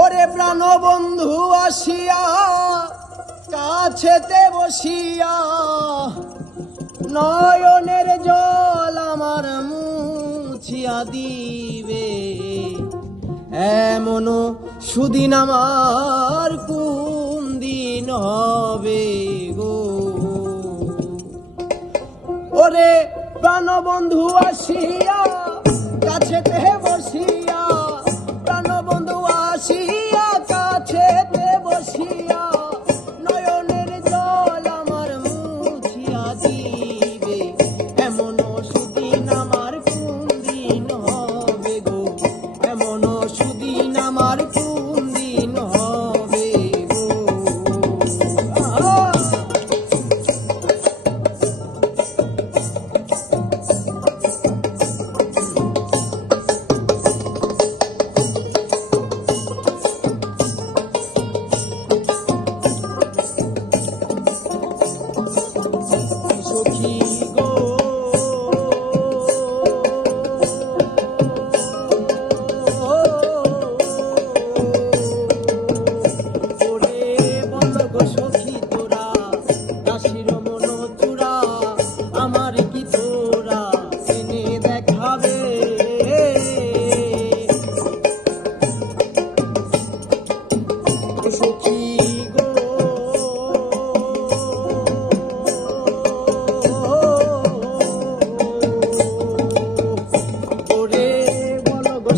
ওরে প্রাণবন্ধু আসিয়া কাছেতে বসিয়া নয়নের জল আমার মুছিয়া দিবে, এমন সুদিন আমার কোন দিন হবে গো। ওরে প্রাণবন্ধু আসিয়া কাছেতে বসিয়া, প্রাণবন্ধু আসিয়া কাছেতে বসিয়া নয়নের জল আমার মুছিয়া দিবে, এমন সুদিন আমার কোন দিন হবে গো, এমন সুদিন আমার কোন দিন হবে গো।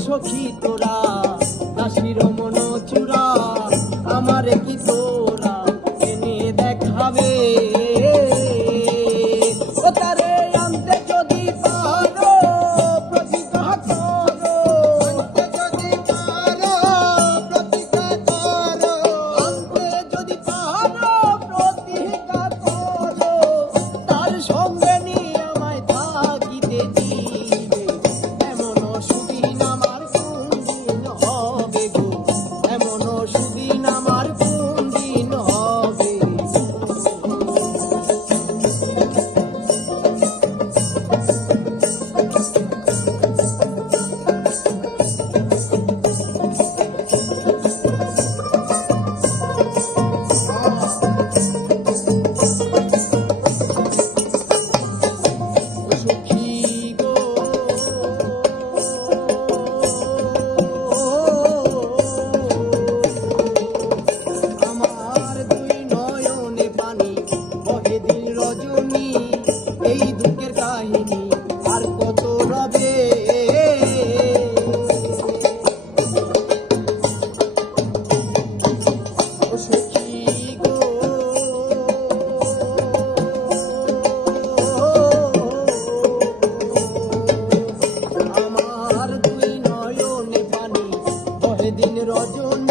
সখী তোরা দাসীর মন চূড়া, আমার কি তোরা এনে দেখাবে, ও তারে আনতে যদি পারো প্রতিজ্ঞা করো, আনতে যদি পারো প্রতিজ্ঞা করো, আনতে যদি পারো প্রতিজ্ঞা করো, তার সঙ্গে নিয়ে আমায় থাকিতে দিবে, এমন সুদিন আমার কোন দিন হবে গো, এমন সুদিন আমার কোন দিন হবে। এই দুঃখের কাহিনী আর কত রবে, সখী গো আমার দুই নয়নে পানি বহে দিন রজনী।